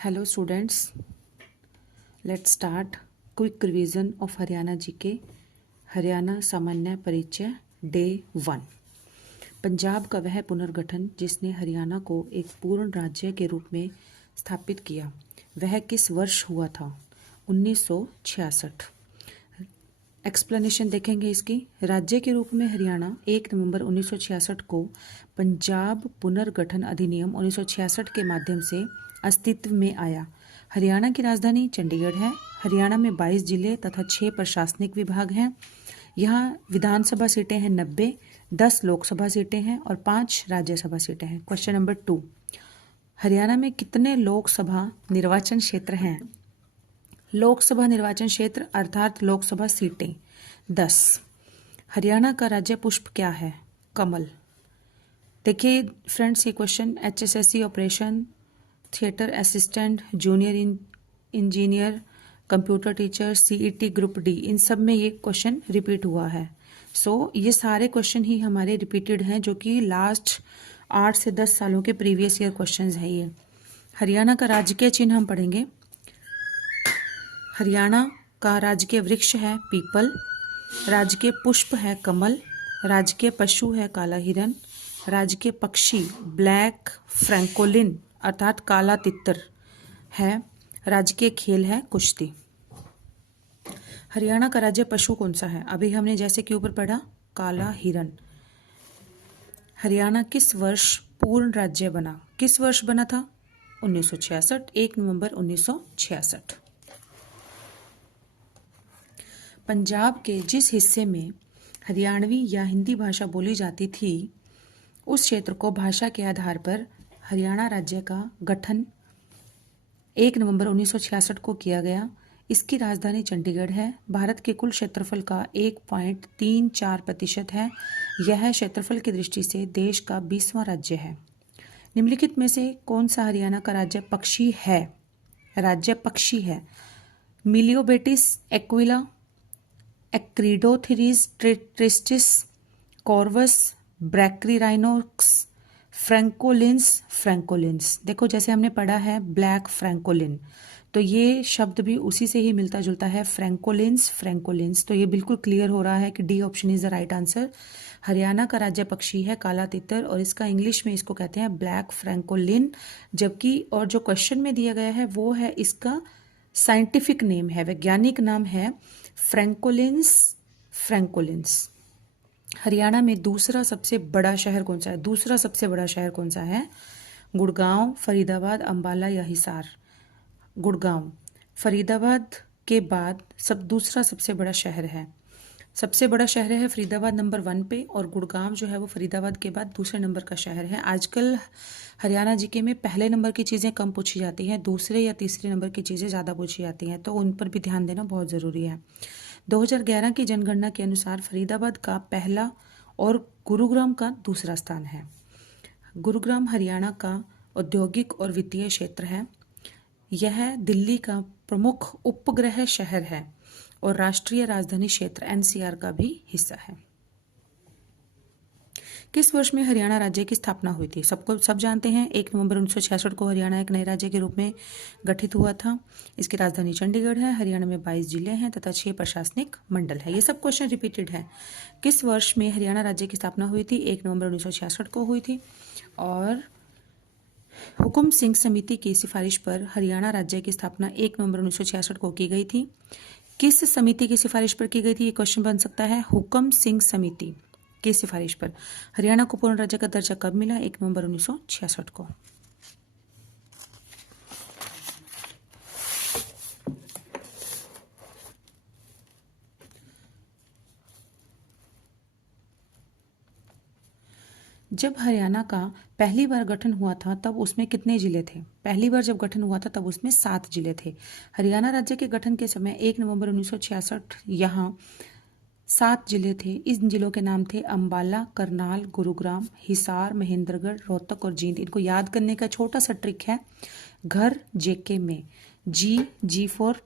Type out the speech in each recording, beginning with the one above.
Hello students, let's start quick revision of Haryana GK Haryana सामान्य परिचय day 1। Punjab का वह पुनर्गठन जिसने हरियाणा को एक पूर्ण राज्य के रूप में स्थापित किया वह किस वर्ष हुआ था? 1966। एक्सप्लेनेशन देखेंगे इसकी। राज्य के रूप में हरियाणा 1 नवंबर 1966 को पंजाब पुनर्गठन अधिनियम 1966 के माध्यम से अस्तित्व में आया। हरियाणा की राजधानी चंडीगढ़ है। हरियाणा में 22 जिले तथा 6 प्रशासनिक विभाग हैं। यहाँ विधानसभा सीटें हैं 90, 10 लोकसभा सीटें हैं और 5 राज्यसभा सीटें हैं। क्वेश्चन नंबर 2, हरियाणा में कितने लोकसभा निर्वाचन क्षेत्र हैं? लोकसभा निर्वाचन क्षेत्र अर्थात लोकसभा सीटें 10। हरियाणा का राज्य पुष्प क्या है? कमल। देखिए फ्रेंड्स, ये question HSSC operation theatre assistant, junior engineer, computer teacher, CET group D, इन सब में ये क्वेश्चन रिपीट हुआ है। ये सारे क्वेश्चन ही हमारे रिपीटेड हैं जो कि लास्ट 8 से 10 सालों के प्रीवियस ईयर क्वेश्चंस हैं ये। हरियाणा का राजकीय चिन्ह हम पढ़ेंगे। हरियाणा का राजकीय वृक्ष है पीपल, राजकीय पुष्प है कमल, राजकीय पशु है काला हिरन, राजकीय पक्षी ब्लैक फ्रैंकोलिन अर्थात काला तितर है, राजकीय खेल है कुश्ती। हरियाणा का राज्य पशु कौन सा है? अभी हमने जैसे कि ऊपर पढ़ा काला हिरन। हरियाणा किस वर्ष पूर्ण राज्य बना? किस वर्ष बना था? 1966, 1 नवंबर 1966। पंजाब के जिस हिस्से में हरियाणवी या हिंदी भाषा बोली जाती थी उस क्षेत्र को भाषा के आधार पर हरियाणा राज्य का गठन 1 नवंबर 1966 को किया गया। इसकी राजधानी चंडीगढ़ है। भारत के कुल क्षेत्रफल का 1.34% है। यह क्षेत्रफल की दृष्टि से देश का 20वां राज्य है। निम्नलिखित में से कौन सा हरियाणा का राज्य पक्षी है? राज्य पक्षी है मिलियोबेटिस एक्विला, एक्रीडोथिरिस ट्रिस्टिस, कॉर्वस, ब्रैक्रीराइनोक्स, फ्रैंकोलिन्स। देखो जैसे हमने पढ़ा है ब्लैक फ्रैंकोलिन, तो ये शब्द भी उसी से ही मिलता जुलता है, फ्रैंकोलिन्स। तो ये बिल्कुल क्लियर हो रहा है कि D option is the right answer. Haryana का राज्य पक्षी है काला तितर और इसका इंग्लिश में इसको कहते हैं ब्लैक फ्रैंकोलिन, जबकि और जो क्वेश्चन में दिया गया है वो है इसका साइंटिफिक नेम है, वैज्ञानिक नाम है फ्रैंकोलिन्स। हरियाणा में दूसरा सबसे बड़ा शहर कौन सा है? दूसरा सबसे बड़ा शहर कौन सा है? गुड़गांव, फरीदाबाद, अंबाला या हिसार? गुड़गांव फरीदाबाद के बाद दूसरा सबसे बड़ा शहर है। सबसे बड़ा शहर है फरीदाबाद नंबर 1 पे और गुड़गांव जो है वो फरीदाबाद के बाद दूसरे नंबर का शहर है। आजकल हरियाणा जीके में पहले नंबर की चीज़ें कम पूछी जाती हैं, दूसरे या तीसरे नंबर की चीज़ें ज़्यादा पूछी जाती हैं, तो उन पर भी ध्यान देना बहुत ज़रूरी है। 2011 की जनगणना के अनुसार फरीदाबाद का पहला और गुरुग्राम का दूसरा स्थान है। गुरुग्राम हरियाणा का औद्योगिक और वित्तीय क्षेत्र है। यह दिल्ली का प्रमुख उपग्रह शहर है और राष्ट्रीय राजधानी क्षेत्र NCR का भी हिस्सा है। किस वर्ष में हरियाणा राज्य की स्थापना हुई थी? सब जानते हैं 1 नवंबर 1966 को हरियाणा एक नए राज्य के रूप में गठित हुआ था। इसकी राजधानी चंडीगढ़ है। हरियाणा में 22 जिले हैं तथा 6 प्रशासनिक मंडल है। ये सब क्वेश्चन रिपीटेड है। किस वर्ष में हरियाणा राज्य की स्थापना हुई थी? 1 नवंबर 1966 को हुई थी और हुकुम सिंह समिति की सिफारिश पर हरियाणा राज्य की स्थापना 1 नवंबर 1966 को की गई थी। किस समिति की सिफारिश पर की गई थी? ये क्वेश्चन बन सकता है। हुकुम सिंह समिति की सिफारिश पर। हरियाणा को पूर्ण राज्य का दर्जा कब मिला? 1 नवंबर 1966 को। जब हरियाणा का पहली बार गठन हुआ था तब उसमें कितने जिले थे? पहली बार जब गठन हुआ था तब उसमें 7 जिले थे। हरियाणा राज्य के गठन के समय 1 नवंबर 1966 यहाँ 7 जिले थे। इन जिलों के नाम थे अंबाला, करनाल, गुरुग्राम, हिसार, महेंद्रगढ़, रोहतक और जींद। इनको याद करने का छोटा सा ट्रिक है, घर JK में जी फॉर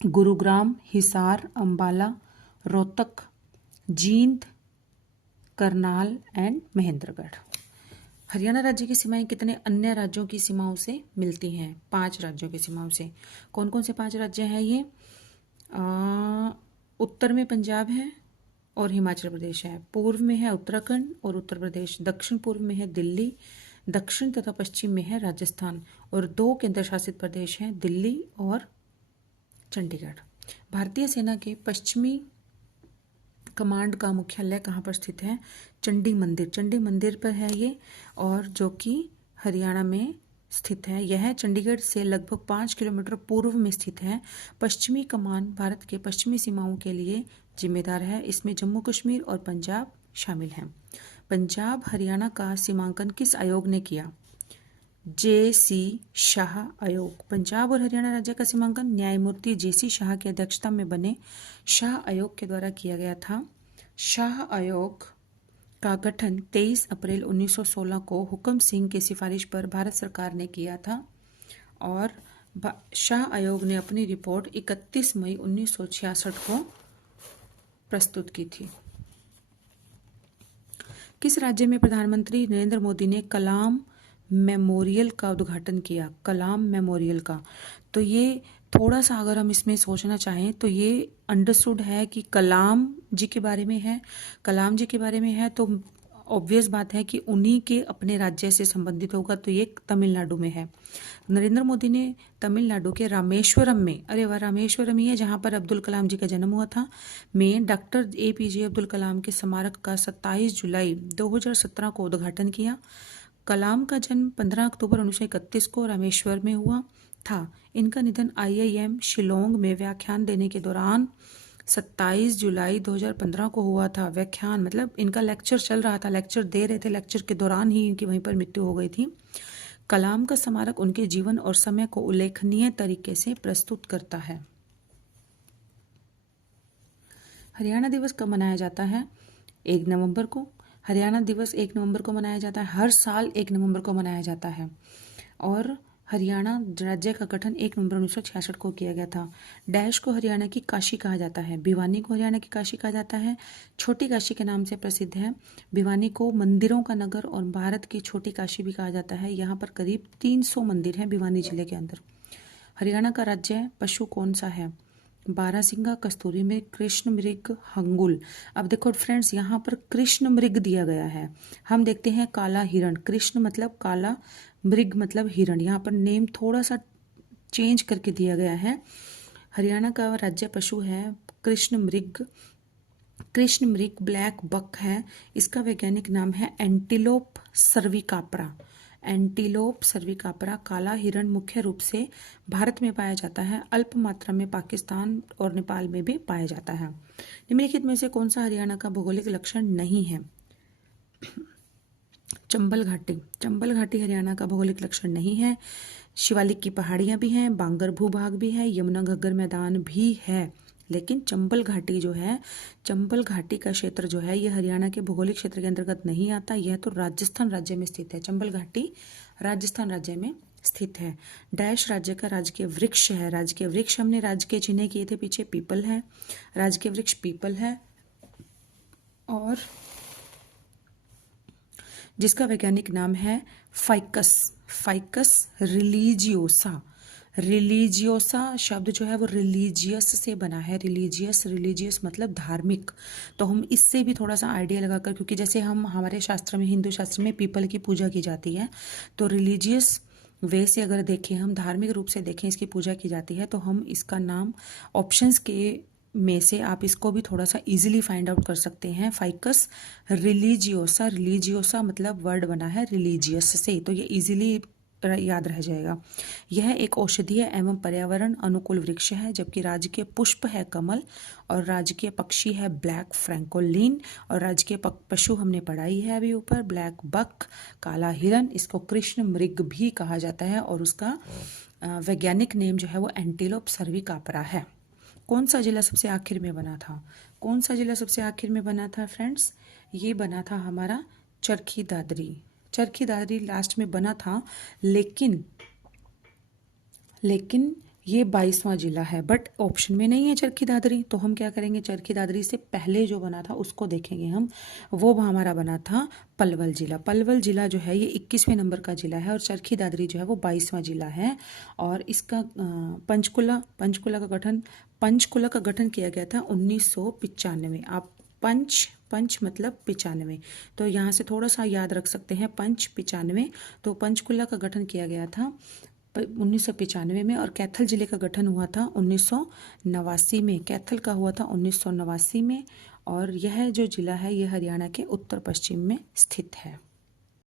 गुरुग्राम, हिसार, अंबाला, रोहतक, जींद, करनाल एंड महेंद्रगढ़। हरियाणा राज्य की सीमाएं कितने अन्य राज्यों की सीमाओं से मिलती हैं? 5 राज्यों की सीमाओं से। कौन कौन से 5 राज्य हैं ये? उत्तर में पंजाब है और हिमाचल प्रदेश है, पूर्व में है उत्तराखंड और उत्तर प्रदेश, दक्षिण पूर्व में है दिल्ली, दक्षिण तथा पश्चिम में है राजस्थान, और 2 केंद्र शासित प्रदेश हैं, दिल्ली और चंडीगढ़। भारतीय सेना के पश्चिमी कमांड का मुख्यालय कहाँ पर स्थित है? चंडी मंदिर पर है ये, और जो कि हरियाणा में स्थित है। यह चंडीगढ़ से लगभग 5 किलोमीटर पूर्व में स्थित है। पश्चिमी कमान भारत के पश्चिमी सीमाओं के लिए जिम्मेदार है। इसमें जम्मू कश्मीर और पंजाब शामिल हैं। पंजाब हरियाणा का सीमांकन किस आयोग ने किया? JC शाह आयोग। पंजाब और हरियाणा राज्य का सीमांकन न्यायमूर्ति JC शाह की अध्यक्षता में बने शाह आयोग के द्वारा किया गया था। शाह आयोग का गठन 23 अप्रैल 1916 को हुकम सिंह की सिफारिश पर भारत सरकार ने किया था, और शाह आयोग ने अपनी रिपोर्ट 31 मई 1966 को प्रस्तुत की थी। किस राज्य में प्रधानमंत्री नरेंद्र मोदी ने कलाम मेमोरियल का उद्घाटन किया? कलाम मेमोरियल का, तो ये थोड़ा सा अगर हम इसमें सोचना चाहें तो ये अंडरस्टूड है कि कलाम जी के बारे में है। कलाम जी के बारे में है तो ऑब्वियस बात है कि उन्हीं के अपने राज्य से संबंधित होगा, तो ये तमिलनाडु में है। नरेंद्र मोदी ने तमिलनाडु के रामेश्वरम में, अरे वाह, रामेश्वरम ही है जहाँ पर अब्दुल कलाम जी का जन्म हुआ था, में डॉक्टर APJ अब्दुल कलाम के स्मारक का 27 जुलाई 2017 को उद्घाटन किया। कलाम का जन्म 15 अक्टूबर 1931 को रामेश्वर में हुआ था। इनका निधन IIM शिलोंग में व्याख्यान देने के दौरान 27 जुलाई 2015 को हुआ था। व्याख्यान मतलब इनका लेक्चर चल रहा था, लेक्चर दे रहे थे, लेक्चर के दौरान ही इनकी वहीं पर मृत्यु हो गई थी। कलाम का स्मारक उनके जीवन और समय को उल्लेखनीय तरीके से प्रस्तुत करता है। हरियाणा दिवस कब मनाया जाता है? 1 नवंबर को। हरियाणा दिवस 1 नवंबर को मनाया जाता है। हर साल 1 नवंबर को मनाया जाता है। और हरियाणा राज्य का गठन 1 नवंबर 1966 को किया गया था। डैश को हरियाणा की काशी कहा जाता है। भिवानी को हरियाणा की काशी कहा जाता है। छोटी काशी के नाम से प्रसिद्ध है। भिवानी को मंदिरों का नगर और भारत की छोटी काशी भी कहा जाता है। यहाँ पर करीब 300 मंदिर हैं भिवानी जिले के अंदर। हरियाणा का राज्य पशु कौन सा है? बारहसिंगा, कस्तूरी मृग, कृष्ण मृग, हंगुल। अब देखो फ्रेंड्स, यहाँ पर कृष्ण मृग दिया गया है। हम देखते हैं काला हिरण, कृष्ण मतलब काला, मृग मतलब हिरण। यहाँ पर नेम थोड़ा सा चेंज करके दिया गया है। हरियाणा का राज्य पशु है कृष्ण मृग। कृष्ण मृग ब्लैक बक है। इसका वैज्ञानिक नाम है एंटीलोप सर्विकापरा। एंटीलोप सर्विकापरा काला हिरण मुख्य रूप से भारत में पाया जाता है। अल्प मात्रा में पाकिस्तान और नेपाल में भी पाया जाता है। निम्नलिखित में से कौन सा हरियाणा का भौगोलिक लक्षण नहीं है? चंबल घाटी। चंबल घाटी हरियाणा का भौगोलिक लक्षण नहीं है। शिवालिक की पहाड़ियां भी हैं, बांगर भूभाग भी है, यमुना घग्गर मैदान भी है, लेकिन चंबल घाटी जो है, चंबल घाटी का क्षेत्र जो है, यह हरियाणा के भौगोलिक क्षेत्र के अंतर्गत नहीं आता। यह तो राजस्थान राज्य में स्थित है। चंबल घाटी राजस्थान राज्य में स्थित है। डैश राज्य का राजकीय वृक्ष है। राजकीय वृक्ष हमने राजकीय चिन्ह किए थे पीछे, पीपल है। राजकीय वृक्ष पीपल है, और जिसका वैज्ञानिक नाम है फाइकस। Ficus religiosa. रिलीजियोसा शब्द जो है वो रिलीजियस से बना है। रिलीजियस मतलब धार्मिक। तो हम इससे भी थोड़ा सा आइडिया लगाकर, क्योंकि जैसे हम हमारे शास्त्र में, हिंदू शास्त्र में पीपल की पूजा की जाती है, तो रिलीजियस वे से अगर देखें, हम धार्मिक रूप से देखें, इसकी पूजा की जाती है, तो हम इसका नाम ऑप्शंस के में से आप इसको भी थोड़ा सा इजीली फाइंड आउट कर सकते हैं। Ficus religiosa. रिलीजियोसा मतलब वर्ड बना है रिलीजियस से, तो ये इजीली याद रह जाएगा। यह एक औषधीय एवं पर्यावरण अनुकूल वृक्ष है, जबकि राजकीय पुष्प है कमल, और राजकीय पक्षी है ब्लैक फ्रैंकोलिन, और राजकीय पशु हमने पढ़ाई है अभी ऊपर, ब्लैक बक, काला हिरन। इसको कृष्ण मृग भी कहा जाता है, और उसका वैज्ञानिक नेम जो है वो एंटीलोप सर्विकापरा है। कौन सा जिला सबसे आखिर में बना था? कौन सा जिला सबसे आखिर में बना था फ्रेंड्स? ये बना था हमारा चरखी दादरी। चरखी दादरी लास्ट में बना था, लेकिन ये 22वां जिला है, बट ऑप्शन में नहीं है चरखी दादरी, तो हम क्या करेंगे, चरखी दादरी से पहले जो बना था उसको देखेंगे हम। वो हमारा बना था पलवल जिला। पलवल जिला जो है ये 21वें नंबर का जिला है और चरखी दादरी जो है वो 22वां जिला है। और इसका पंचकुला का गठन किया गया था 1995। आप पंच मतलब 95, तो यहाँ से थोड़ा सा याद रख सकते हैं, 95। तो पंचकुला का गठन किया गया था 1995 में। और कैथल जिले का गठन हुआ था 1989 में। कैथल का हुआ था 1989 में। और यह जो जिला है ये हरियाणा के उत्तर पश्चिम में स्थित है।